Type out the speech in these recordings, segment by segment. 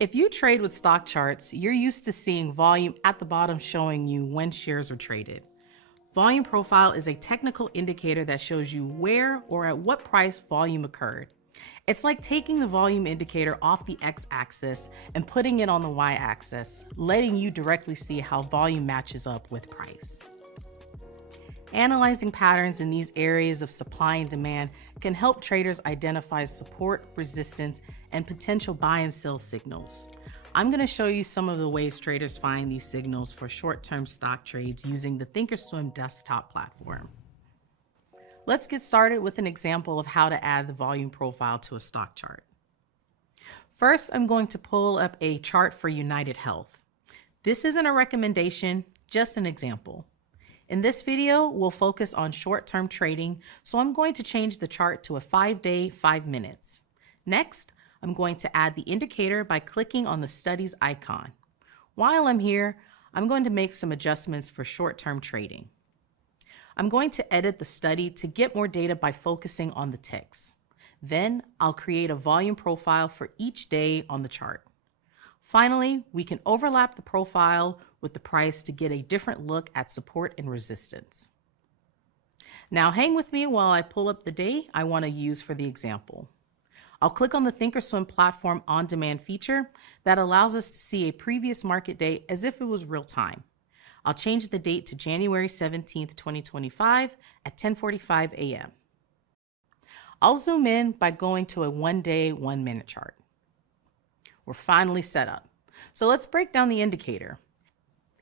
If you trade with stock charts, you're used to seeing volume at the bottom showing you when shares are traded. Volume profile is a technical indicator that shows you where or at what price volume occurred. It's like taking the volume indicator off the x-axis and putting it on the y-axis, letting you directly see how volume matches up with price. Analyzing patterns in these areas of supply and demand can help traders identify support, resistance, and potential buy and sell signals. I'm going to show you some of the ways traders find these signals for short-term stock trades using the thinkorswim desktop platform. Let's get started with an example of how to add the volume profile to a stock chart. First, I'm going to pull up a chart for United Health. This isn't a recommendation, just an example. In this video, we'll focus on short-term trading, so I'm going to change the chart to a 5-day, 5 minutes. Next, I'm going to add the indicator by clicking on the studies icon. While I'm here, I'm going to make some adjustments for short-term trading. I'm going to edit the study to get more data by focusing on the ticks. Then I'll create a volume profile for each day on the chart. Finally, we can overlap the profile with the price to get a different look at support and resistance. Now hang with me while I pull up the day I want to use for the example. I'll click on the thinkorswim platform on-demand feature that allows us to see a previous market day as if it was real time. I'll change the date to January 17th, 2025 at 10:45 a.m. I'll zoom in by going to a 1-day, 1-minute chart. We're finally set up. So let's break down the indicator.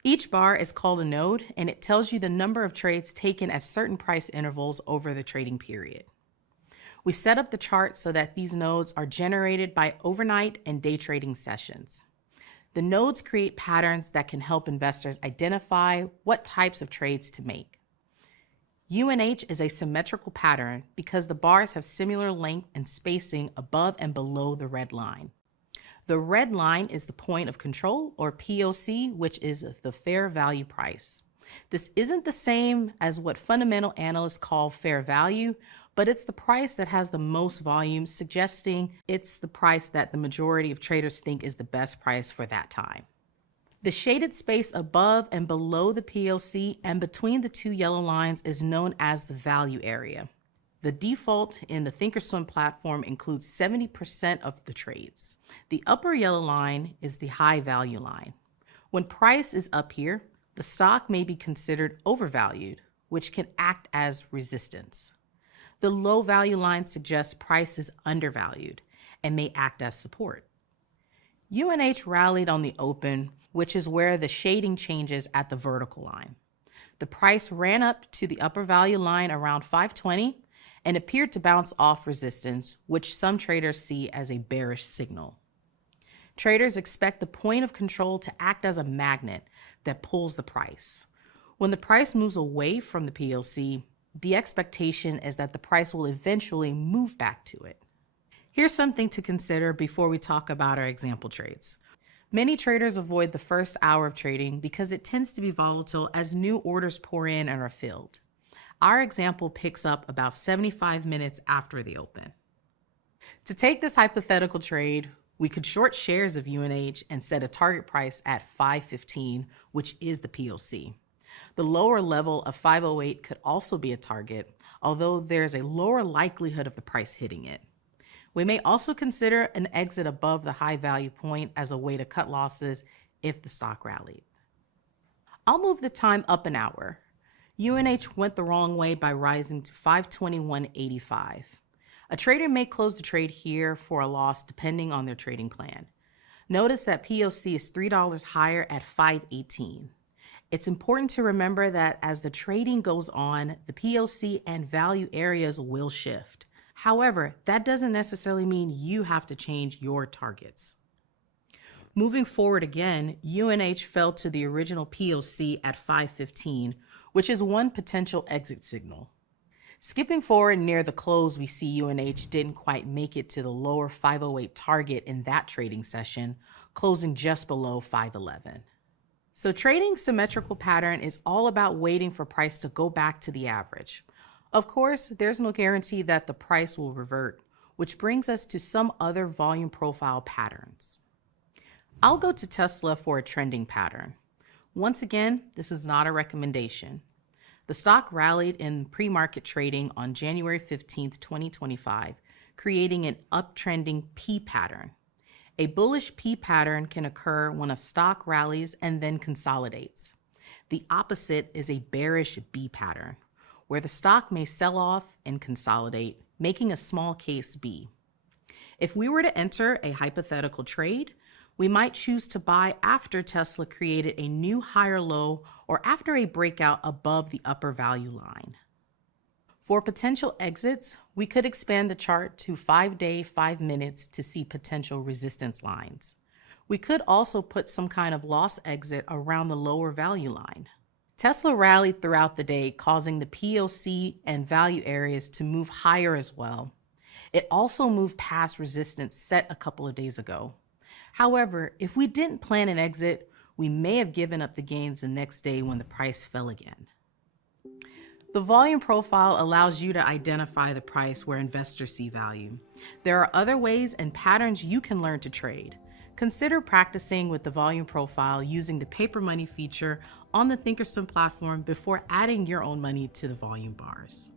Each bar is called a node, and it tells you the number of trades taken at certain price intervals over the trading period. We set up the chart so that these nodes are generated by overnight and day trading sessions. The nodes create patterns that can help investors identify what types of trades to make. UNH is a symmetrical pattern because the bars have similar length and spacing above and below the red line. The red line is the point of control, or POC, which is the fair value price. This isn't the same as what fundamental analysts call fair value, but it's the price that has the most volume, suggesting it's the price that the majority of traders think is the best price for that time. The shaded space above and below the POC and between the two yellow lines is known as the value area. The default in the thinkorswim platform includes 70% of the trades. The upper yellow line is the high value line. When price is up here, the stock may be considered overvalued, which can act as resistance. The low value line suggests price is undervalued and may act as support. UNH rallied on the open, which is where the shading changes at the vertical line. The price ran up to the upper value line around 520 and appeared to bounce off resistance, which some traders see as a bearish signal. Traders expect the point of control to act as a magnet that pulls the price. When the price moves away from the POC, the expectation is that the price will eventually move back to it. Here's something to consider before we talk about our example trades. Many traders avoid the first hour of trading because it tends to be volatile as new orders pour in and are filled. Our example picks up about 75 minutes after the open. To take this hypothetical trade, we could short shares of UNH and set a target price at 515, which is the POC. The lower level of 508 could also be a target, although there's a lower likelihood of the price hitting it. We may also consider an exit above the high value point as a way to cut losses if the stock rallied. I'll move the time up an hour. UNH went the wrong way by rising to 521.85. A trader may close the trade here for a loss depending on their trading plan. Notice that POC is $3 higher at 518. It's important to remember that as the trading goes on, the POC and value areas will shift. However, that doesn't necessarily mean you have to change your targets. Moving forward again, UNH fell to the original POC at 515, which is one potential exit signal. Skipping forward near the close, we see UNH didn't quite make it to the lower 508 target in that trading session, closing just below 511. So trading symmetrical pattern is all about waiting for price to go back to the average. Of course, there's no guarantee that the price will revert, which brings us to some other volume profile patterns. I'll go to Tesla for a trending pattern. Once again, this is not a recommendation. The stock rallied in pre-market trading on January 15th, 2025, creating an uptrending P pattern. A bullish P pattern can occur when a stock rallies and then consolidates. The opposite is a bearish B pattern, where the stock may sell off and consolidate, making a small case B. If we were to enter a hypothetical trade, we might choose to buy after Tesla created a new higher low or after a breakout above the upper value line. For potential exits, we could expand the chart to 5-day, 5 minutes to see potential resistance lines. We could also put some kind of loss exit around the lower value line. Tesla rallied throughout the day, causing the POC and value areas to move higher as well. It also moved past resistance set a couple of days ago. However, if we didn't plan an exit, we may have given up the gains the next day when the price fell again. The volume profile allows you to identify the price where investors see value. There are other ways and patterns you can learn to trade. Consider practicing with the volume profile using the paper money feature on the Thinkorswim platform before adding your own money to the volume bars.